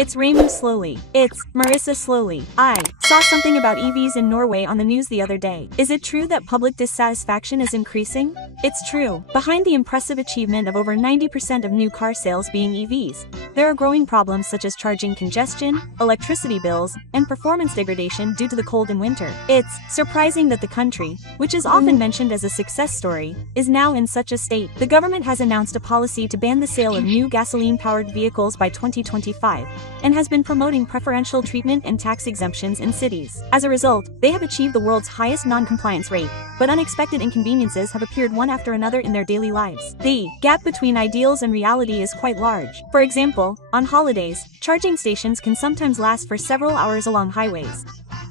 It's Ramu slowly. It's Marissa slowly. I saw something about EVs in Norway on the news the other day. Is it true that public dissatisfaction is increasing? It's true. Behind the impressive achievement of over 90% of new car sales being EVs, there are growing problems such as charging congestion, electricity bills, and performance degradation due to the cold in winter. It's surprising that the country, which is often mentioned as a success story, is now in such a state. The government has announced a policy to ban the sale of new gasoline-powered vehicles by 2025, and has been promoting preferential treatment and tax exemptions in cities. As a result, they have achieved the world's highest non-compliance rate, but unexpected inconveniences have appeared one after another in their daily lives. The gap between ideals and reality is quite large. For example, on holidays, charging stations can sometimes last for several hours along highways.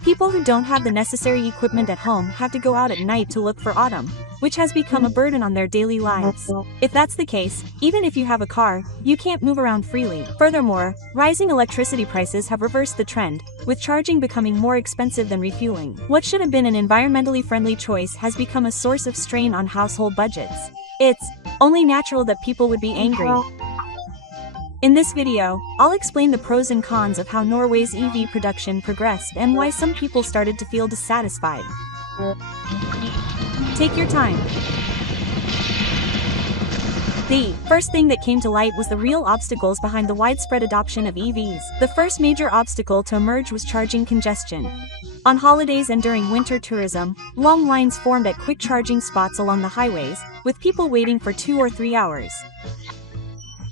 People who don't have the necessary equipment at home have to go out at night to look for autumn, which has become a burden on their daily lives. If that's the case, even if you have a car, you can't move around freely. Furthermore, rising electricity prices have reversed the trend, with charging becoming more expensive than refueling. What should have been an environmentally friendly choice has become a source of strain on household budgets. It's only natural that people would be angry. In this video, I'll explain the pros and cons of how Norway's EV production progressed and why some people started to feel dissatisfied. Take your time. The first thing that came to light was the real obstacles behind the widespread adoption of EVs. The first major obstacle to emerge was charging congestion. On holidays and during winter tourism, long lines formed at quick charging spots along the highways, with people waiting for 2 or 3 hours.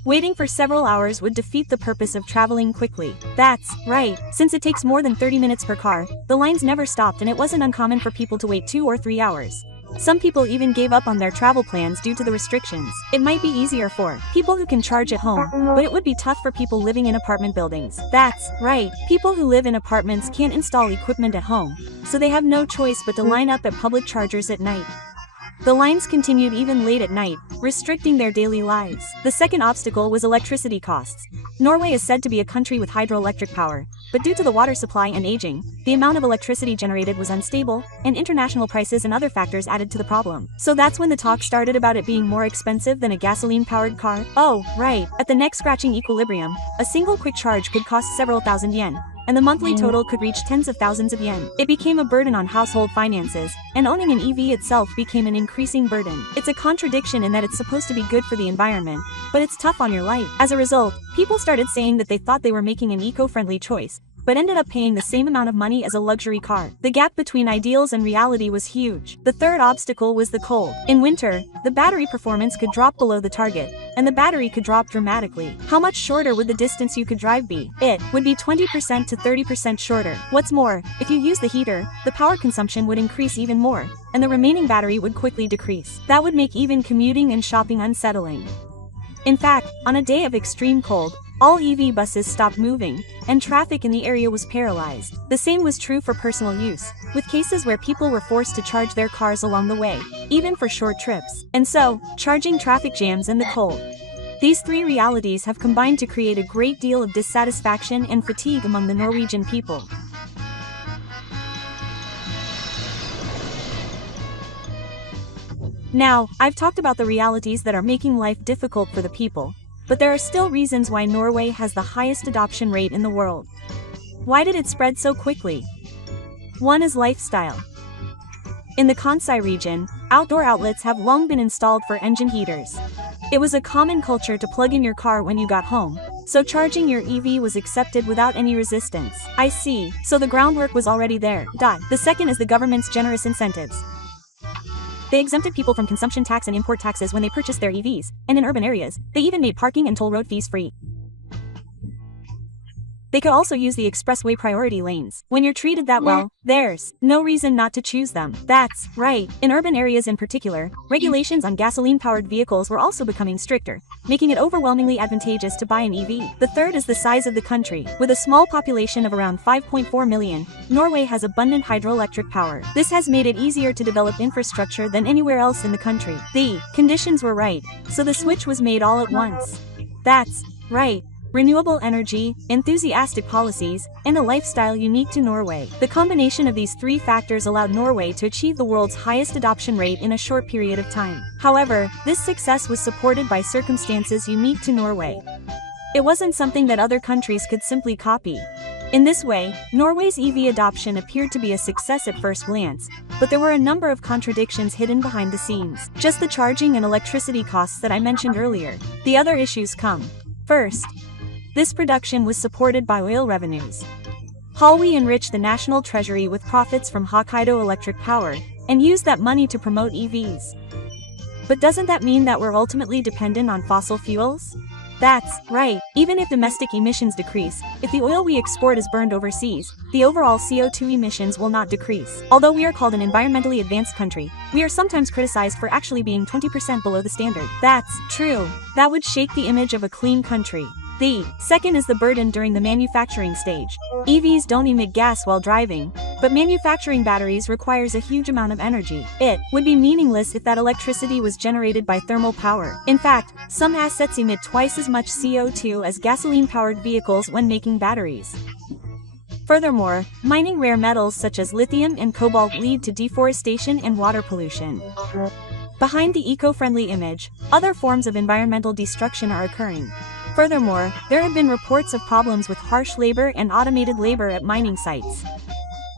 Waiting for several hours would defeat the purpose of traveling quickly. That's right. Since it takes more than 30 minutes per car, the lines never stopped and it wasn't uncommon for people to wait 2 or 3 hours. Some people even gave up on their travel plans due to the restrictions. It might be easier for people who can charge at home, but it would be tough for people living in apartment buildings. That's right. People who live in apartments can't install equipment at home, so they have no choice but to line up at public chargers at night. The lines continued even late at night, restricting their daily lives. The second obstacle was electricity costs. Norway is said to be a country with hydroelectric power, but due to the water supply and aging, the amount of electricity generated was unstable, and international prices and other factors added to the problem. So that's when the talk started about it being more expensive than a gasoline-powered car. Oh, right. At the neck scratching equilibrium, a single quick charge could cost several thousand yen, and the monthly total could reach tens of thousands of yen. It became a burden on household finances, and owning an EV itself became an increasing burden. It's a contradiction in that it's supposed to be good for the environment, but it's tough on your life. As a result, people started saying that they thought they were making an eco-friendly choice, but ended up paying the same amount of money as a luxury car. The gap between ideals and reality was huge. The third obstacle was the cold. In winter, the battery performance could drop below the target, and the battery could drop dramatically. How much shorter would the distance you could drive be? It would be 20% to 30% shorter. What's more, if you use the heater, the power consumption would increase even more, and the remaining battery would quickly decrease. That would make even commuting and shopping unsettling. In fact, on a day of extreme cold, all EV buses stopped moving, and traffic in the area was paralyzed. The same was true for personal use, with cases where people were forced to charge their cars along the way, even for short trips. And so, charging traffic jams and the cold. These three realities have combined to create a great deal of dissatisfaction and fatigue among the Norwegian people. Now, I've talked about the realities that are making life difficult for the people, but there are still reasons why Norway has the highest adoption rate in the world. Why did it spread so quickly? One is lifestyle. In the Kansai region, outdoor outlets have long been installed for engine heaters. It was a common culture to plug in your car when you got home, so charging your EV was accepted without any resistance. I see, so the groundwork was already there. The second is the government's generous incentives. They exempted people from consumption tax and import taxes when they purchased their EVs, and in urban areas, they even made parking and toll road fees free. They could also use the expressway priority lanes. When you're treated that well, there's no reason not to choose them. That's right. In urban areas in particular, regulations on gasoline-powered vehicles were also becoming stricter, making it overwhelmingly advantageous to buy an EV. The third is the size of the country. With a small population of around 5.4 million, Norway has abundant hydroelectric power. This has made it easier to develop infrastructure than anywhere else in the country. The conditions were right, so the switch was made all at once. That's right. Renewable energy, enthusiastic policies, and a lifestyle unique to Norway. The combination of these three factors allowed Norway to achieve the world's highest adoption rate in a short period of time. However, this success was supported by circumstances unique to Norway. It wasn't something that other countries could simply copy. In this way, Norway's EV adoption appeared to be a success at first glance, but there were a number of contradictions hidden behind the scenes. Just the charging and electricity costs that I mentioned earlier. The other issues come. First, this production was supported by oil revenues. Halwi enriched the national treasury with profits from Hokkaido electric power, and used that money to promote EVs. But doesn't that mean that we're ultimately dependent on fossil fuels? That's right. Even if domestic emissions decrease, if the oil we export is burned overseas, the overall CO2 emissions will not decrease. Although we are called an environmentally advanced country, we are sometimes criticized for actually being 20% below the standard. That's true. That would shake the image of a clean country. The second is the burden during the manufacturing stage. EVs don't emit gas while driving, but manufacturing batteries requires a huge amount of energy. It would be meaningless if that electricity was generated by thermal power. In fact, some assets emit twice as much CO2 as gasoline-powered vehicles when making batteries. Furthermore, mining rare metals such as lithium and cobalt lead to deforestation and water pollution. Behind the eco-friendly image, other forms of environmental destruction are occurring. Furthermore, there have been reports of problems with harsh labor and automated labor at mining sites.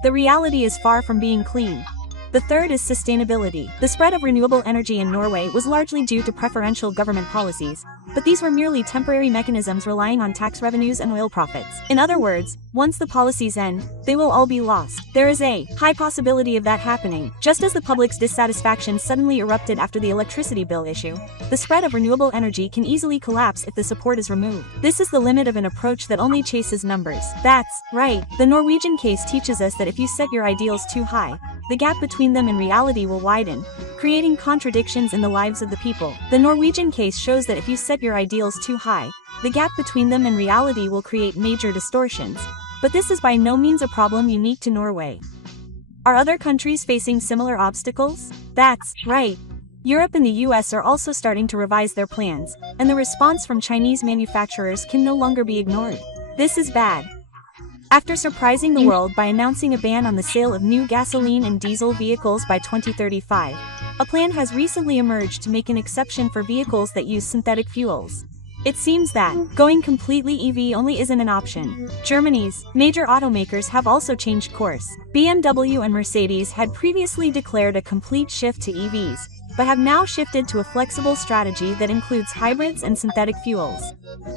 The reality is far from being clean. The third is sustainability. The spread of renewable energy in Norway was largely due to preferential government policies, but these were merely temporary mechanisms relying on tax revenues and oil profits. In other words, once the policies end, they will all be lost. There is a high possibility of that happening. Just as the public's dissatisfaction suddenly erupted after the electricity bill issue, the spread of renewable energy can easily collapse if the support is removed. This is the limit of an approach that only chases numbers. That's right. The Norwegian case teaches us that if you set your ideals too high, the gap between them and reality will widen, creating contradictions in the lives of the people. The Norwegian case shows that if you set your ideals too high, the gap between them and reality will create major distortions. But this is by no means a problem unique to Norway. Are other countries facing similar obstacles? That's right. Europe and the US are also starting to revise their plans, and the response from Chinese manufacturers can no longer be ignored. This is bad. After surprising the world by announcing a ban on the sale of new gasoline and diesel vehicles by 2035, a plan has recently emerged to make an exception for vehicles that use synthetic fuels. It seems that going completely EV only isn't an option. Germany's major automakers have also changed course. BMW and Mercedes had previously declared a complete shift to EVs, but have now shifted to a flexible strategy that includes hybrids and synthetic fuels.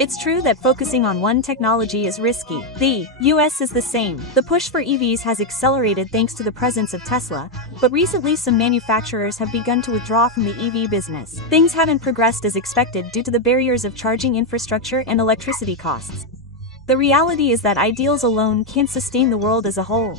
It's true that focusing on one technology is risky. The US is the same. The push for EVs has accelerated thanks to the presence of Tesla, but recently some manufacturers have begun to withdraw from the EV business. Things haven't progressed as expected due to the barriers of charging infrastructure and electricity costs. The reality is that ideals alone can't sustain the world as a whole.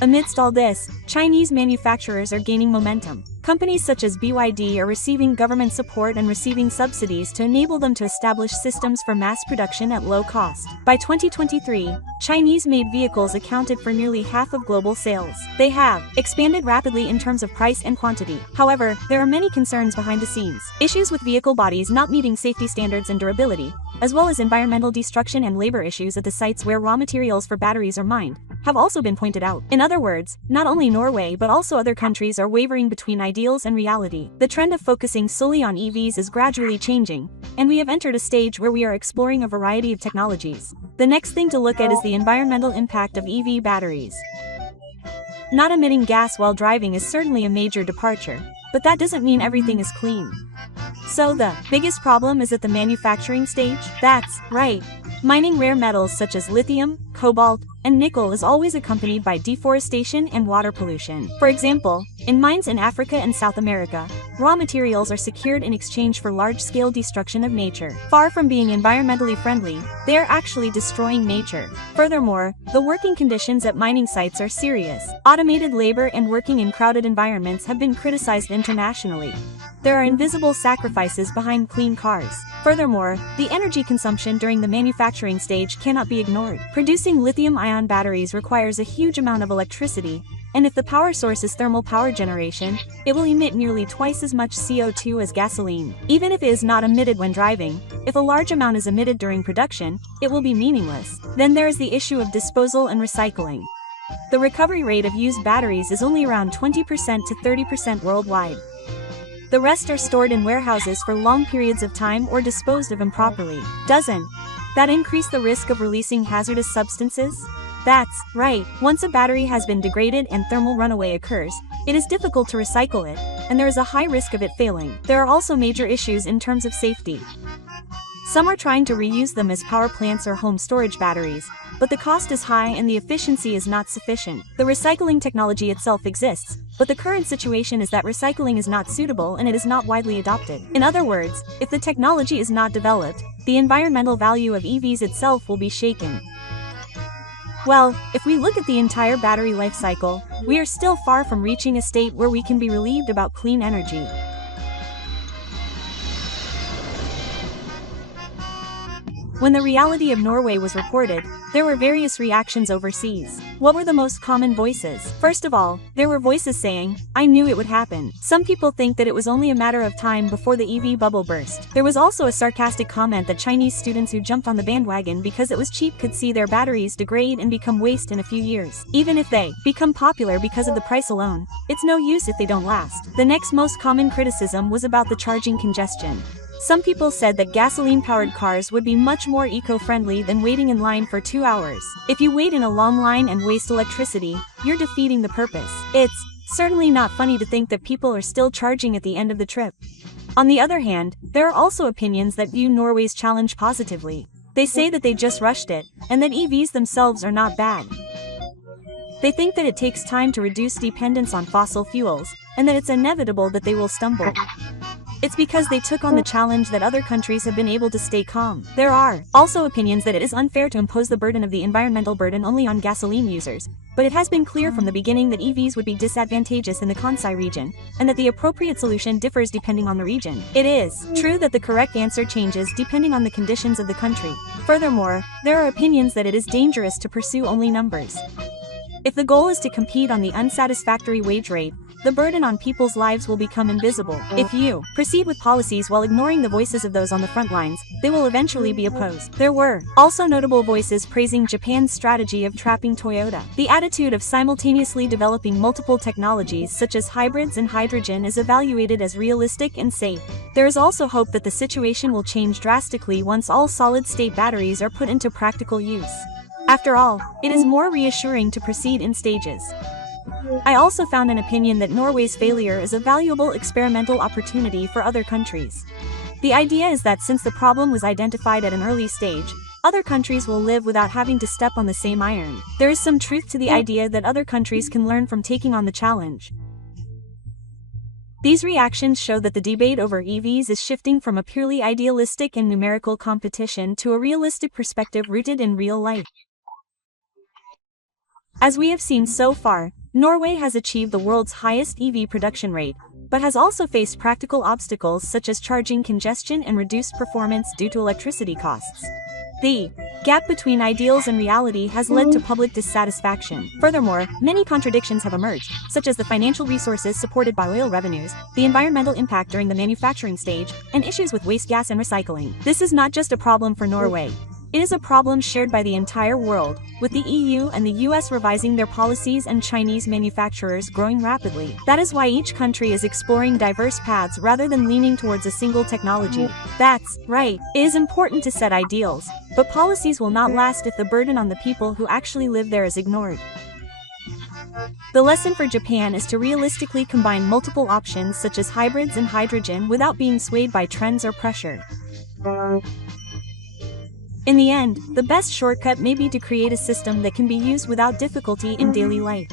Amidst all this, Chinese manufacturers are gaining momentum. Companies such as BYD are receiving government support and receiving subsidies to enable them to establish systems for mass production at low cost. By 2023, Chinese-made vehicles accounted for nearly half of global sales. They have expanded rapidly in terms of price and quantity. However, there are many concerns behind the scenes. Issues with vehicle bodies not meeting safety standards and durability, as well as environmental destruction and labor issues at the sites where raw materials for batteries are mined, have also been pointed out. In other words, not only Norway but also other countries are wavering between ideals and reality. The trend of focusing solely on EVs is gradually changing, and we have entered a stage where we are exploring a variety of technologies. The next thing to look at is the environmental impact of EV batteries. Not emitting gas while driving is certainly a major departure, but that doesn't mean everything is clean. So the biggest problem is at the manufacturing stage? That's right. Mining rare metals such as lithium, cobalt, and nickel is always accompanied by deforestation and water pollution. For example, in mines in Africa and South America, raw materials are secured in exchange for large-scale destruction of nature. Far from being environmentally friendly, they are actually destroying nature. Furthermore, the working conditions at mining sites are serious. Automated labor and working in crowded environments have been criticized internationally. There are invisible sacrifices behind clean cars. Furthermore, the energy consumption during the manufacturing stage cannot be ignored. Producing lithium-ion batteries requires a huge amount of electricity, and if the power source is thermal power generation, it will emit nearly twice as much CO2 as gasoline. Even if it is not emitted when driving, if a large amount is emitted during production, it will be meaningless. Then there is the issue of disposal and recycling. The recovery rate of used batteries is only around 20% to 30% worldwide. The rest are stored in warehouses for long periods of time or disposed of improperly. Doesn't that increase the risk of releasing hazardous substances? That's right. Once a battery has been degraded and thermal runaway occurs, it is difficult to recycle it, and there is a high risk of it failing. There are also major issues in terms of safety. Some are trying to reuse them as power plants or home storage batteries, but the cost is high and the efficiency is not sufficient. The recycling technology itself exists, but the current situation is that recycling is not suitable and it is not widely adopted. In other words, if the technology is not developed, the environmental value of EVs itself will be shaken. Well, if we look at the entire battery life cycle, we are still far from reaching a state where we can be relieved about clean energy. When the reality of Norway was reported, there were various reactions overseas. What were the most common voices? First of all, there were voices saying, "I knew it would happen." Some people think that it was only a matter of time before the EV bubble burst. There was also a sarcastic comment that Chinese students who jumped on the bandwagon because it was cheap could see their batteries degrade and become waste in a few years. Even if they become popular because of the price alone, it's no use if they don't last. The next most common criticism was about the charging congestion. Some people said that gasoline-powered cars would be much more eco-friendly than waiting in line for 2 hours. If you wait in a long line and waste electricity, you're defeating the purpose. It's certainly not funny to think that people are still charging at the end of the trip. On the other hand, there are also opinions that view Norway's challenge positively. They say that they just rushed it, and that EVs themselves are not bad. They think that it takes time to reduce dependence on fossil fuels, and that it's inevitable that they will stumble. It's because they took on the challenge that other countries have been able to stay calm. There are also opinions that it is unfair to impose the burden of the environmental burden only on gasoline users, but it has been clear from the beginning that EVs would be disadvantageous in the Kansai region, and that the appropriate solution differs depending on the region. It is true that the correct answer changes depending on the conditions of the country. Furthermore, there are opinions that it is dangerous to pursue only numbers. If the goal is to compete on the unsatisfactory wage rate, the burden on people's lives will become invisible. If you proceed with policies while ignoring the voices of those on the front lines, they will eventually be opposed. There were also notable voices praising Japan's strategy of trapping Toyota. The attitude of simultaneously developing multiple technologies such as hybrids and hydrogen is evaluated as realistic and safe. There is also hope that the situation will change drastically once all solid-state batteries are put into practical use. After all, it is more reassuring to proceed in stages. I also found an opinion that Norway's failure is a valuable experimental opportunity for other countries. The idea is that since the problem was identified at an early stage, other countries will live without having to step on the same iron. There is some truth to the idea that other countries can learn from taking on the challenge. These reactions show that the debate over EVs is shifting from a purely idealistic and numerical competition to a realistic perspective rooted in real life. As we have seen so far, Norway has achieved the world's highest EV production rate, but has also faced practical obstacles such as charging congestion and reduced performance due to electricity costs. The gap between ideals and reality has led to public dissatisfaction. Furthermore, many contradictions have emerged, such as the financial resources supported by oil revenues, the environmental impact during the manufacturing stage, and issues with waste gas and recycling. This is not just a problem for Norway. It is a problem shared by the entire world, with the EU and the US revising their policies and Chinese manufacturers growing rapidly. That is why each country is exploring diverse paths rather than leaning towards a single technology. That's right. It is important to set ideals, but policies will not last if the burden on the people who actually live there is ignored. The lesson for Japan is to realistically combine multiple options such as hybrids and hydrogen without being swayed by trends or pressure. In the end, the best shortcut may be to create a system that can be used without difficulty in daily life.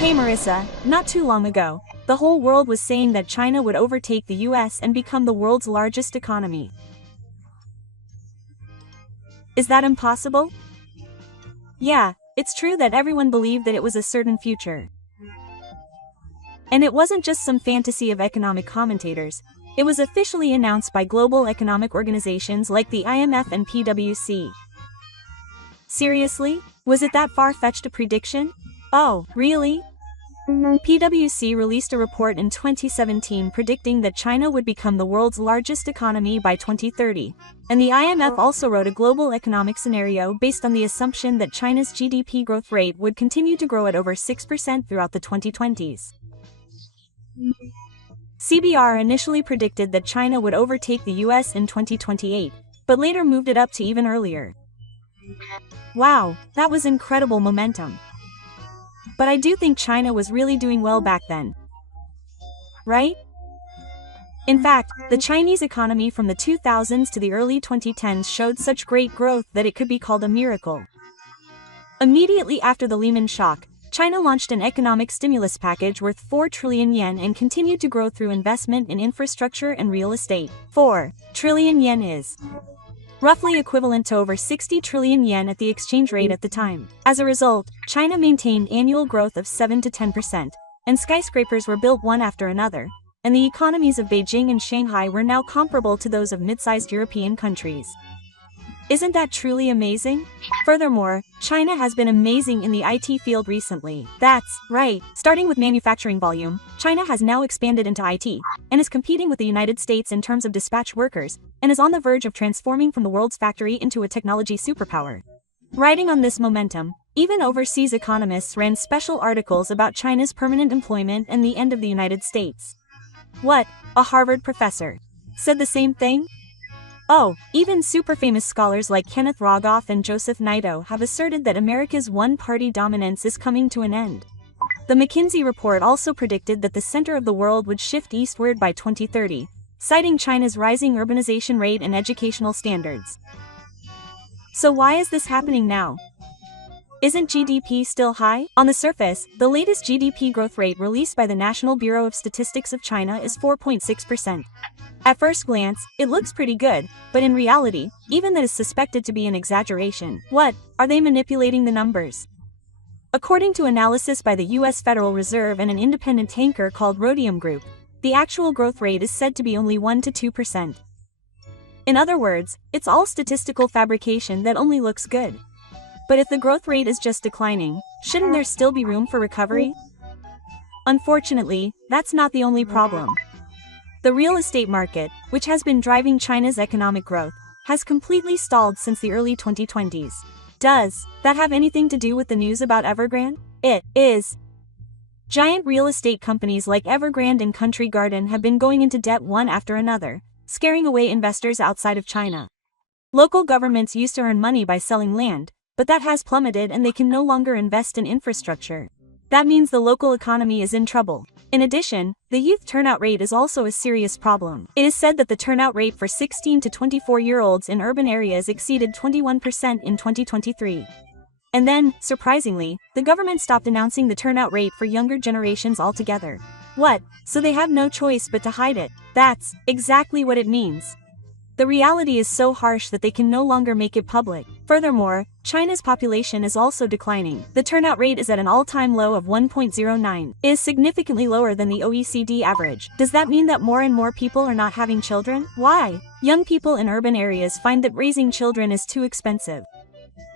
Hey Marissa, not too long ago, the whole world was saying that China would overtake the US and become the world's largest economy. Is that impossible? Yeah, it's true that everyone believed that it was a certain future. And it wasn't just some fantasy of economic commentators. It was officially announced by global economic organizations like the IMF and PwC. Seriously? Was it that far-fetched a prediction? Oh, really? PwC released a report in 2017 predicting that China would become the world's largest economy by 2030. And the IMF also wrote a global economic scenario based on the assumption that China's GDP growth rate would continue to grow at over 6% throughout the 2020s. CBR initially predicted that China would overtake the US in 2028, but later moved it up to even earlier. Wow, that was incredible momentum. But I do think China was really doing well back then. Right? In fact, the Chinese economy from the 2000s to the early 2010s showed such great growth that it could be called a miracle. Immediately after the Lehman shock, China launched an economic stimulus package worth 4 trillion yen and continued to grow through investment in infrastructure and real estate. 4 trillion yen is roughly equivalent to over 60 trillion yen at the exchange rate at the time. As a result, China maintained annual growth of 7 to 10%, and skyscrapers were built one after another, and the economies of Beijing and Shanghai were now comparable to those of mid-sized European countries. Isn't that truly amazing? Furthermore, China has been amazing in the IT field recently. That's right. Starting with manufacturing volume, China has now expanded into IT, and is competing with the United States in terms of dispatch workers, and is on the verge of transforming from the world's factory into a technology superpower. Riding on this momentum, even overseas economists ran special articles about China's permanent employment and the end of the United States. What? A Harvard professor said the same thing? Oh, even super-famous scholars like Kenneth Rogoff and Joseph Naito have asserted that America's one-party dominance is coming to an end. The McKinsey report also predicted that the center of the world would shift eastward by 2030, citing China's rising urbanization rate and educational standards. So why is this happening now? Isn't GDP still high? On the surface, the latest GDP growth rate released by the National Bureau of Statistics of China is 4.6%. At first glance, it looks pretty good, but in reality, even that is suspected to be an exaggeration. What? Are they manipulating the numbers? According to analysis by the US Federal Reserve and an independent tanker called Rhodium Group, the actual growth rate is said to be only 1 to 2%. In other words, it's all statistical fabrication that only looks good. But if the growth rate is just declining, shouldn't there still be room for recovery? Unfortunately, that's not the only problem. The real estate market, which has been driving China's economic growth, has completely stalled since the early 2020s. Does that have anything to do with the news about Evergrande? It is. Giant real estate companies like Evergrande and Country Garden have been going into debt one after another, scaring away investors outside of China. Local governments used to earn money by selling land, but that has plummeted and they can no longer invest in infrastructure. That means the local economy is in trouble. In addition, the youth turnout rate is also a serious problem. It is said that the turnout rate for 16 to 24-year-olds in urban areas exceeded 21% in 2023. And then, surprisingly, the government stopped announcing the turnout rate for younger generations altogether. What? So they have no choice but to hide it. That's exactly what it means. The reality is so harsh that they can no longer make it public. Furthermore, China's population is also declining. The turnout rate is at an all-time low of 1.09. It is significantly lower than the OECD average. Does that mean that more and more people are not having children? Why? Young people in urban areas find that raising children is too expensive.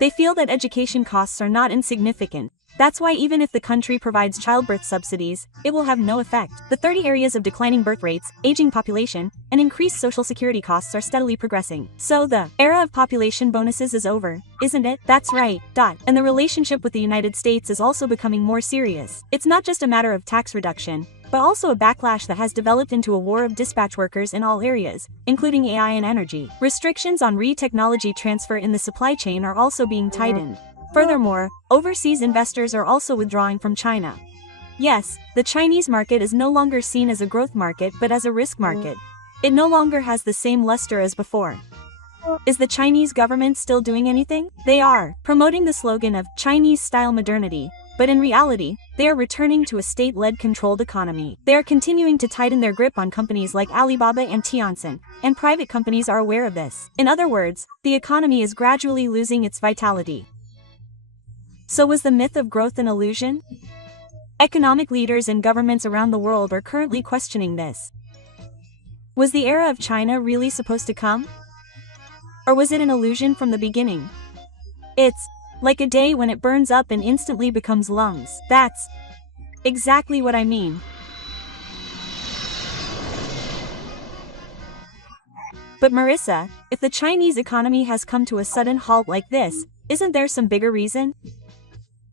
They feel that education costs are not insignificant. That's why even if the country provides childbirth subsidies, it will have no effect. The 30 areas of declining birth rates, aging population, and increased social security costs are steadily progressing. So the era of population bonuses is over, isn't it? That's right. And the relationship with the United States is also becoming more serious. It's not just a matter of tax reduction, but also a backlash that has developed into a war of dispatch workers in all areas, including AI and energy. Restrictions on technology transfer in the supply chain are also being tightened. Furthermore, overseas investors are also withdrawing from China. Yes, the Chinese market is no longer seen as a growth market but as a risk market. It no longer has the same luster as before. Is the Chinese government still doing anything? They are, promoting the slogan of Chinese-style modernity, but in reality, they are returning to a state-led controlled economy. They are continuing to tighten their grip on companies like Alibaba and Tencent, and private companies are aware of this. In other words, the economy is gradually losing its vitality. So was the myth of growth an illusion? Economic leaders and governments around the world are currently questioning this. Was the era of China really supposed to come? Or was it an illusion from the beginning? It's like a day when it burns up and instantly becomes lungs. That's exactly what I mean. But Marissa, if the Chinese economy has come to a sudden halt like this, isn't there some bigger reason?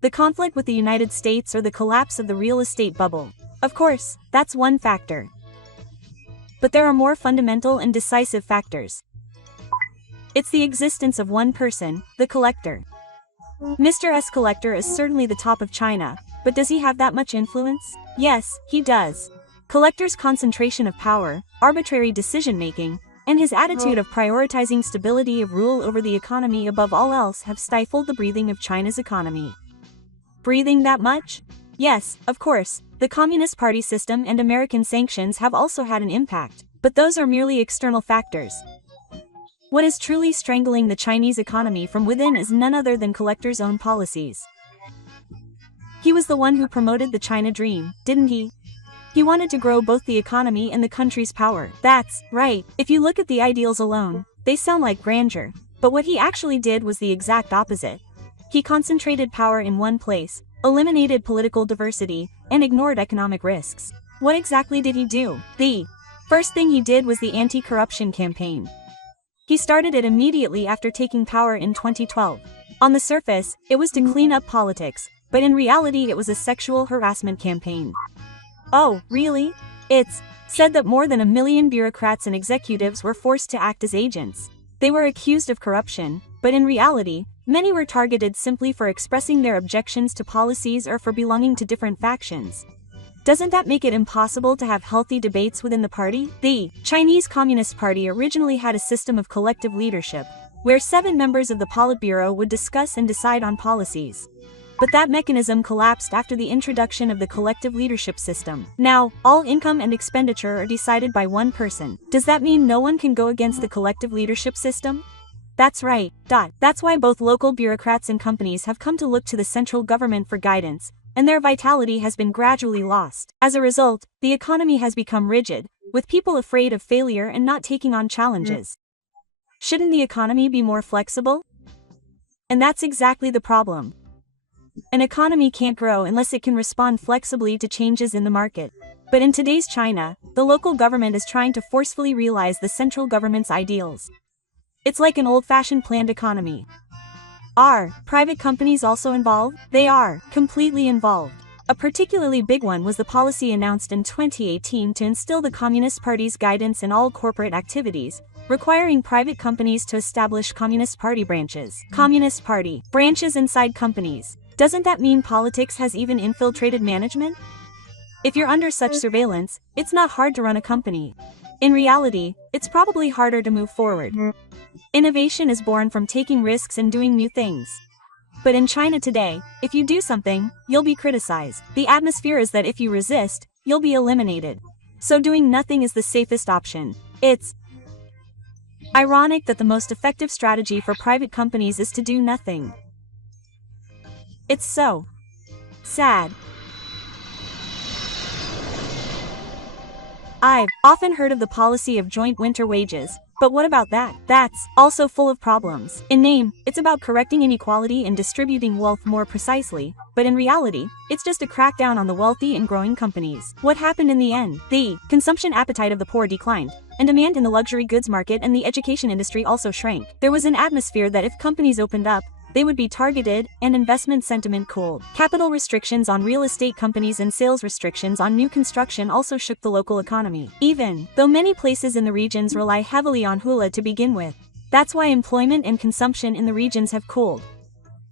The conflict with the United States or the collapse of the real estate bubble? Of course, that's one factor. But there are more fundamental and decisive factors. It's the existence of one person, the collector. Mr. S. Collector is certainly the top of China, but does he have that much influence? Yes, he does. Collector's concentration of power, arbitrary decision-making, and his attitude of prioritizing stability of rule over the economy above all else have stifled the breathing of China's economy. Breathing that much? Yes, of course, the Communist Party system and American sanctions have also had an impact, but those are merely external factors. What is truly strangling the Chinese economy from within is none other than Collector's own policies. He was the one who promoted the China Dream, didn't he? He wanted to grow both the economy and the country's power. That's right. If you look at the ideals alone, they sound like grandeur. But what he actually did was the exact opposite. He concentrated power in one place, eliminated political diversity, and ignored economic risks. What exactly did he do? The first thing he did was the anti-corruption campaign. He started it immediately after taking power in 2012. On the surface, it was to clean up politics, but in reality it was a sexual harassment campaign. Oh, really? It's said that more than 1 million bureaucrats and executives were forced to act as agents. They were accused of corruption, but in reality, many were targeted simply for expressing their objections to policies or for belonging to different factions. Doesn't that make it impossible to have healthy debates within the party? The Chinese Communist Party originally had a system of collective leadership, where 7 members of the Politburo would discuss and decide on policies. But that mechanism collapsed after the introduction of the collective leadership system. Now, all income and expenditure are decided by one person. Does that mean no one can go against the collective leadership system? That's right. That's why both local bureaucrats and companies have come to look to the central government for guidance, and their vitality has been gradually lost. As a result, the economy has become rigid, with people afraid of failure and not taking on challenges. Shouldn't the economy be more flexible? And that's exactly the problem. An economy can't grow unless it can respond flexibly to changes in the market. But in today's China, the local government is trying to forcefully realize the central government's ideals. It's like an old-fashioned planned economy. Are private companies also involved? They are, completely involved. A particularly big one was the policy announced in 2018 to instill the Communist Party's guidance in all corporate activities, requiring private companies to establish Communist Party branches. Communist Party branches inside companies. Doesn't that mean politics has even infiltrated management? If you're under such surveillance, it's not hard to run a company. In reality, it's probably harder to move forward. Innovation is born from taking risks and doing new things. But in China today, if you do something, you'll be criticized. The atmosphere is that if you resist, you'll be eliminated. So doing nothing is the safest option. It's ironic that the most effective strategy for private companies is to do nothing. It's so sad. I've often heard of the policy of joint winter wages, but what about that? That's also full of problems. In name, it's about correcting inequality and distributing wealth more precisely, but in reality, it's just a crackdown on the wealthy and growing companies. What happened in the end? The consumption appetite of the poor declined, and demand in the luxury goods market and the education industry also shrank. There was an atmosphere that if companies opened up, they would be targeted, and investment sentiment cooled. Capital restrictions on real estate companies and sales restrictions on new construction also shook the local economy. Even though many places in the regions rely heavily on hula to begin with. That's why employment and consumption in the regions have cooled.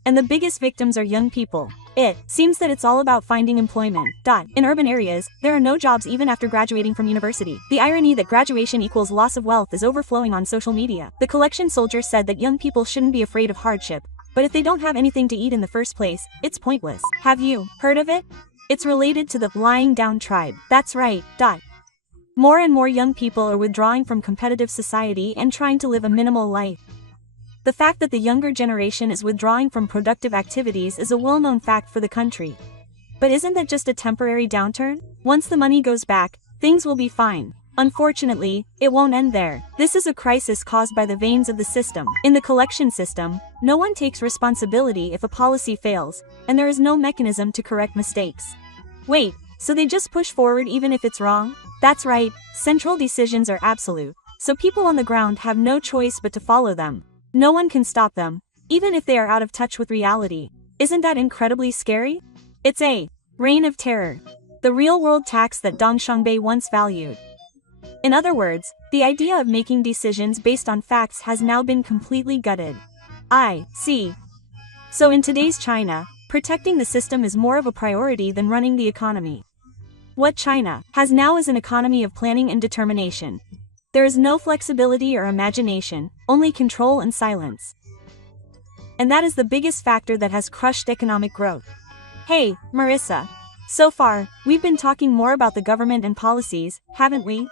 And the biggest victims are young people. It seems that it's all about finding employment. In urban areas, there are no jobs even after graduating from university. The irony that graduation equals loss of wealth is overflowing on social media. The collection soldier said that young people shouldn't be afraid of hardship. But if they don't have anything to eat in the first place, it's pointless. Have you heard of it? It's related to the lying down tribe. That's right. More and more young people are withdrawing from competitive society and trying to live a minimal life. The fact that the younger generation is withdrawing from productive activities is a well-known fact for the country. But isn't that just a temporary downturn? Once the money goes back, things will be fine. Unfortunately, it won't end there. This is a crisis caused by the veins of the system. In the collection system, no one takes responsibility if a policy fails, and there is no mechanism to correct mistakes. Wait, so they just push forward even if it's wrong? That's right, central decisions are absolute, so people on the ground have no choice but to follow them. No one can stop them, even if they are out of touch with reality. Isn't that incredibly scary? It's a reign of terror. The real-world tax that Deng Xiaoping once valued. In other words, the idea of making decisions based on facts has now been completely gutted. I see. So in today's China, protecting the system is more of a priority than running the economy. What China has now is an economy of planning and determination. There is no flexibility or imagination, only control and silence. And that is the biggest factor that has crushed economic growth. Hey, Marissa. So far, we've been talking more about the government and policies, haven't we?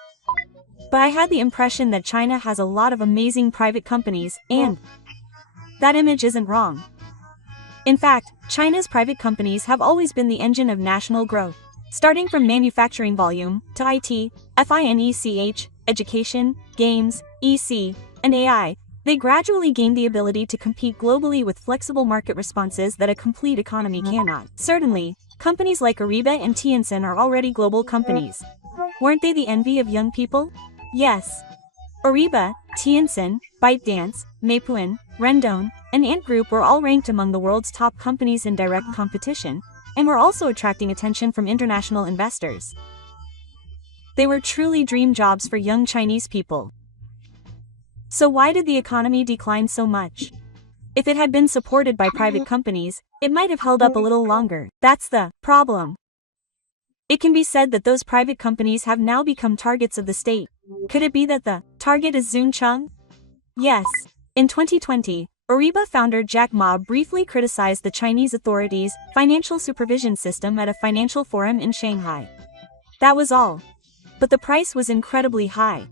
But I had the impression that China has a lot of amazing private companies, and that image isn't wrong. In fact, China's private companies have always been the engine of national growth. Starting from manufacturing volume, to IT, FINECH, education, games, EC, and AI, they gradually gained the ability to compete globally with flexible market responses that a complete economy cannot. Certainly, companies like Ariba and Tencent are already global companies. Weren't they the envy of young people? Yes. Ariba, Tencent, ByteDance, Meituan, Rendon, and Ant Group were all ranked among the world's top companies in direct competition, and were also attracting attention from international investors. They were truly dream jobs for young Chinese people. So why did the economy decline so much? If it had been supported by private companies, it might have held up a little longer. That's the problem. It can be said that those private companies have now become targets of the state. Could it be that the target is Zhou Cheng? Yes. In 2020, Ariba founder Jack Ma briefly criticized the Chinese authorities' financial supervision system at a financial forum in Shanghai. That was all. But the price was incredibly high.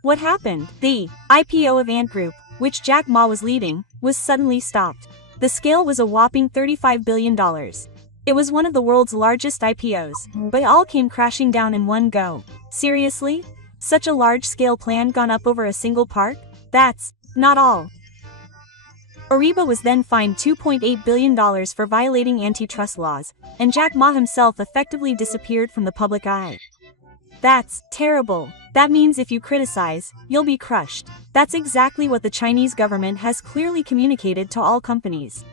What happened? The IPO of Ant Group, which Jack Ma was leading, was suddenly stopped. The scale was a whopping $35 billion. It was one of the world's largest IPOs, but it all came crashing down in one go. Seriously? Such a large-scale plan gone up over a single park? That's not all. Ariba was then fined $2.8 billion for violating antitrust laws, and Jack Ma himself effectively disappeared from the public eye. That's terrible. That means if you criticize, you'll be crushed. That's exactly what the Chinese government has clearly communicated to all companies.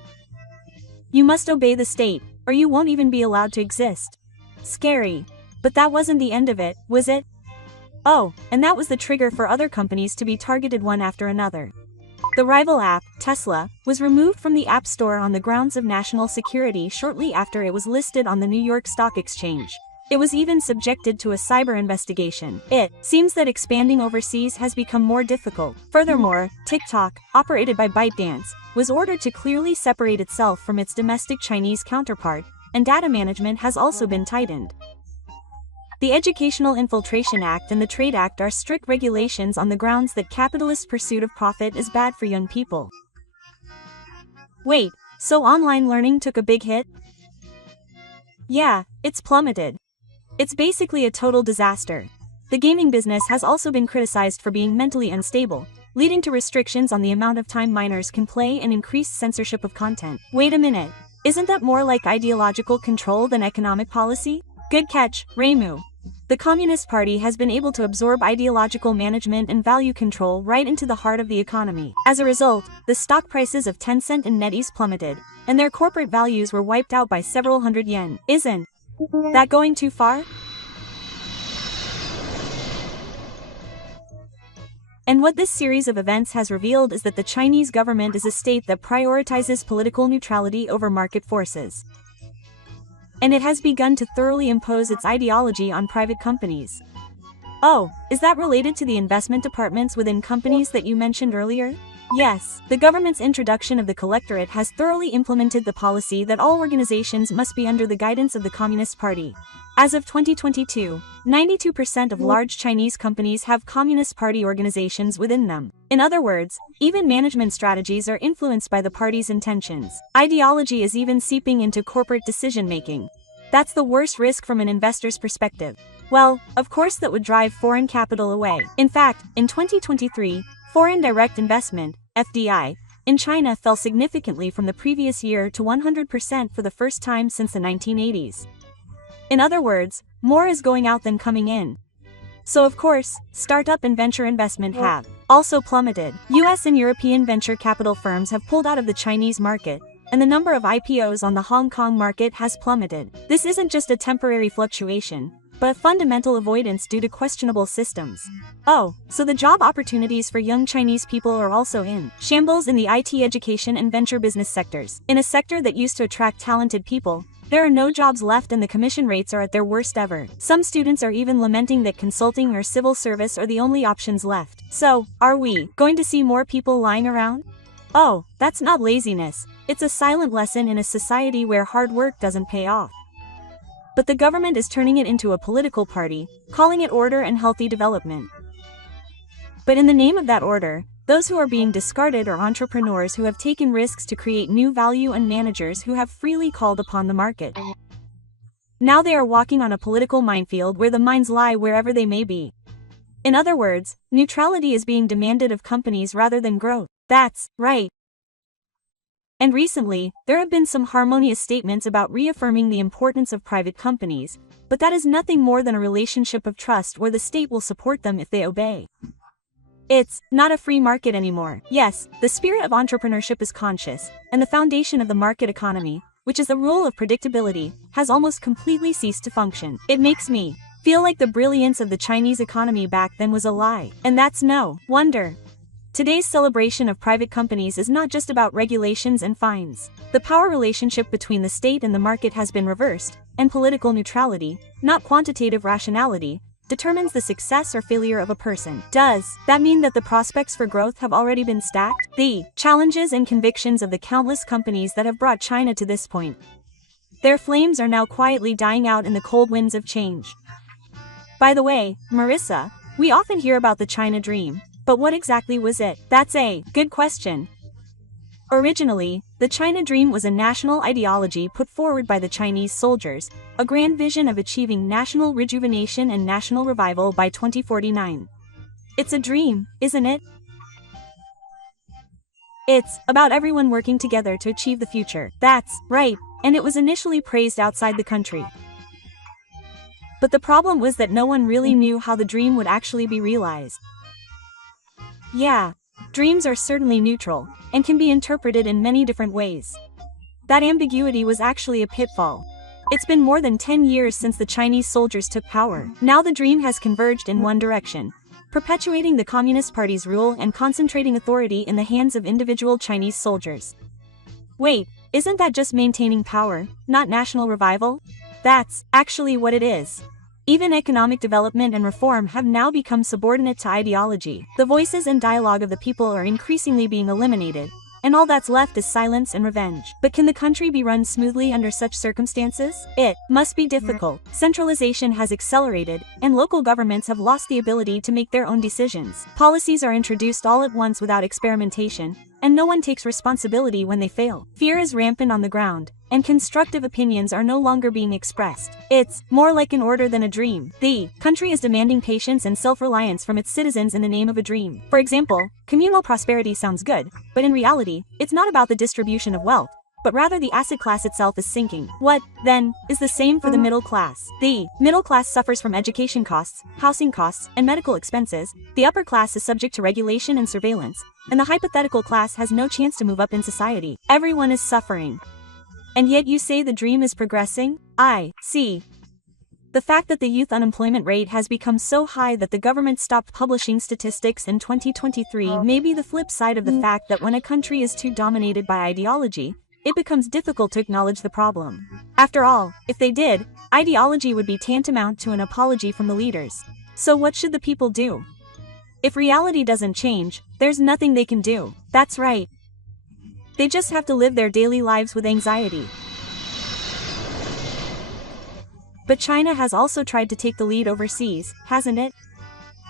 You must obey the state, or you won't even be allowed to exist. Scary. But that wasn't the end of it, was it? Oh, and that was the trigger for other companies to be targeted one after another. The rival app, Tesla, was removed from the App Store on the grounds of national security shortly after it was listed on the New York Stock Exchange. It was even subjected to a cyber investigation. It seems that expanding overseas has become more difficult. Furthermore, TikTok, operated by ByteDance, was ordered to clearly separate itself from its domestic Chinese counterpart, and data management has also been tightened. The Educational Infiltration Act and the Trade Act are strict regulations on the grounds that capitalist pursuit of profit is bad for young people. Wait, so online learning took a big hit? Yeah, it's plummeted. It's basically a total disaster. The gaming business has also been criticized for being mentally unstable, leading to restrictions on the amount of time minors can play and increased censorship of content. Wait a minute, isn't that more like ideological control than economic policy? Good catch, Reimu. The Communist Party has been able to absorb ideological management and value control right into the heart of the economy. As a result, the stock prices of Tencent and NetEase plummeted, and their corporate values were wiped out by several hundred yen. Isn't that going too far? And what this series of events has revealed is that the Chinese government is a state that prioritizes political neutrality over market forces. And it has begun to thoroughly impose its ideology on private companies. Oh, is that related to the investment departments within companies that you mentioned earlier? Yes, the government's introduction of the collectorate has thoroughly implemented the policy that all organizations must be under the guidance of the Communist Party. As of 2022, 92% of large Chinese companies have Communist Party organizations within them. In other words, even management strategies are influenced by the party's intentions. Ideology is even seeping into corporate decision-making. That's the worst risk from an investor's perspective. Well, of course that would drive foreign capital away. In fact, in 2023, foreign direct investment, FDI, in China fell significantly from the previous year to 100% for the first time since the 1980s. In other words, more is going out than coming in. So of course, startup and venture investment have also plummeted. US and European venture capital firms have pulled out of the Chinese market, and the number of IPOs on the Hong Kong market has plummeted. This isn't just a temporary fluctuation. but a fundamental avoidance due to questionable systems. Oh, so the job opportunities for young Chinese people are also in shambles in the IT education and venture business sectors. In a sector that used to attract talented people, there are no jobs left and the commission rates are at their worst ever. Some students are even lamenting that consulting or civil service are the only options left. So, are we going to see more people lying around? Oh, that's not laziness. It's a silent lesson in a society where hard work doesn't pay off. But the government is turning it into a political party, calling it order and healthy development. But in the name of that order, those who are being discarded are entrepreneurs who have taken risks to create new value and managers who have freely called upon the market. Now they are walking on a political minefield where the mines lie wherever they may be. In other words, neutrality is being demanded of companies rather than growth. That's right. And recently, there have been some harmonious statements about reaffirming the importance of private companies, but that is nothing more than a relationship of trust where the state will support them if they obey. It's not a free market anymore. Yes, the spirit of entrepreneurship is conscious, and the foundation of the market economy, which is the rule of predictability, has almost completely ceased to function. It makes me feel like the brilliance of the Chinese economy back then was a lie, and that's no wonder. Today's celebration of private companies is not just about regulations and fines. The power relationship between the state and the market has been reversed, and political neutrality, not quantitative rationality, determines the success or failure of a person. Does that mean that the prospects for growth have already been stacked? The challenges and convictions of the countless companies that have brought China to this point. Their flames are now quietly dying out in the cold winds of change. By the way, Marissa, we often hear about the China Dream, but what exactly was it? That's a good question. Originally, the China Dream was a national ideology put forward by the Chinese soldiers, a grand vision of achieving national rejuvenation and national revival by 2049. It's a dream, isn't it? It's about everyone working together to achieve the future. That's right, and it was initially praised outside the country. But the problem was that no one really knew how the dream would actually be realized. Yeah, dreams are certainly neutral, and can be interpreted in many different ways. That ambiguity was actually a pitfall. It's been more than 10 years since the Chinese soldiers took power. Now the dream has converged in one direction, perpetuating the Communist Party's rule and concentrating authority in the hands of individual Chinese soldiers. Wait, isn't that just maintaining power, not national revival? That's actually what it is. Even economic development and reform have now become subordinate to ideology. The voices and dialogue of the people are increasingly being eliminated, and all that's left is silence and revenge. But can the country be run smoothly under such circumstances? It must be difficult. Centralization has accelerated, and local governments have lost the ability to make their own decisions. Policies are introduced all at once without experimentation, and no one takes responsibility when they fail. Fear is rampant on the ground, and constructive opinions are no longer being expressed. It's more like an order than a dream. The country is demanding patience and self-reliance from its citizens in the name of a dream. For example, communal prosperity sounds good, but in reality, it's not about the distribution of wealth, but rather the asset class itself is sinking. What, then, is the same for the middle class? The middle class suffers from education costs, housing costs, and medical expenses. The upper class is subject to regulation and surveillance, and the hypothetical class has no chance to move up in society. Everyone is suffering. And yet you say the dream is progressing? I see. The fact that the youth unemployment rate has become so high that the government stopped publishing statistics in 2023 may be the flip side of the fact that when a country is too dominated by ideology, it becomes difficult to acknowledge the problem. After all, if they did, ideology would be tantamount to an apology from the leaders. So what should the people do? If reality doesn't change, there's nothing they can do. That's right. They just have to live their daily lives with anxiety. But China has also tried to take the lead overseas, hasn't it?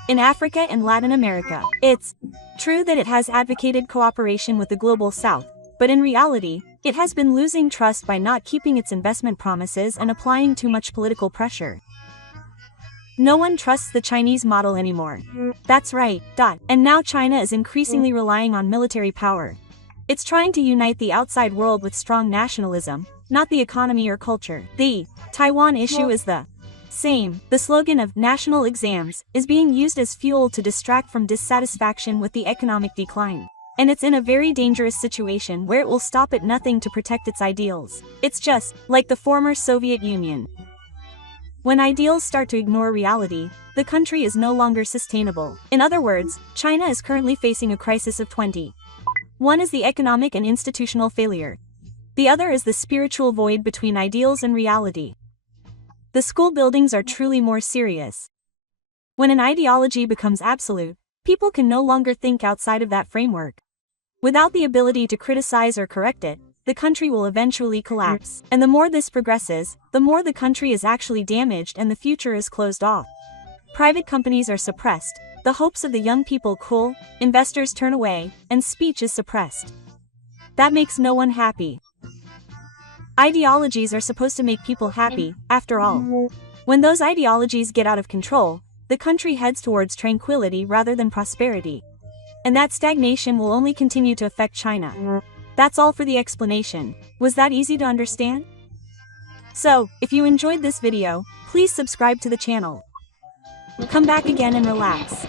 In Africa and Latin America, it's true that it has advocated cooperation with the global south, but in reality, it has been losing trust by not keeping its investment promises and applying too much political pressure. No one trusts the Chinese model anymore. That's right. And now China is increasingly relying on military power. It's trying to unite the outside world with strong nationalism, not the economy or culture. The Taiwan issue is the same. The slogan of national exams is being used as fuel to distract from dissatisfaction with the economic decline. And it's in a very dangerous situation where it will stop at nothing to protect its ideals. It's just like the former Soviet Union. When ideals start to ignore reality, the country is no longer sustainable. In other words, China is currently facing a crisis of 20. One is the economic and institutional failure. The other is the spiritual void between ideals and reality. The school buildings are truly more serious. When an ideology becomes absolute, people can no longer think outside of that framework. Without the ability to criticize or correct it, the country will eventually collapse. And the more this progresses, the more the country is actually damaged and the future is closed off. Private companies are suppressed, the hopes of the young people cool, investors turn away, and speech is suppressed. That makes no one happy. Ideologies are supposed to make people happy, after all. When those ideologies get out of control, the country heads towards tranquility rather than prosperity. And that stagnation will only continue to affect China. That's all for the explanation. Was that easy to understand? So, if you enjoyed this video, please subscribe to the channel. Come back again and relax.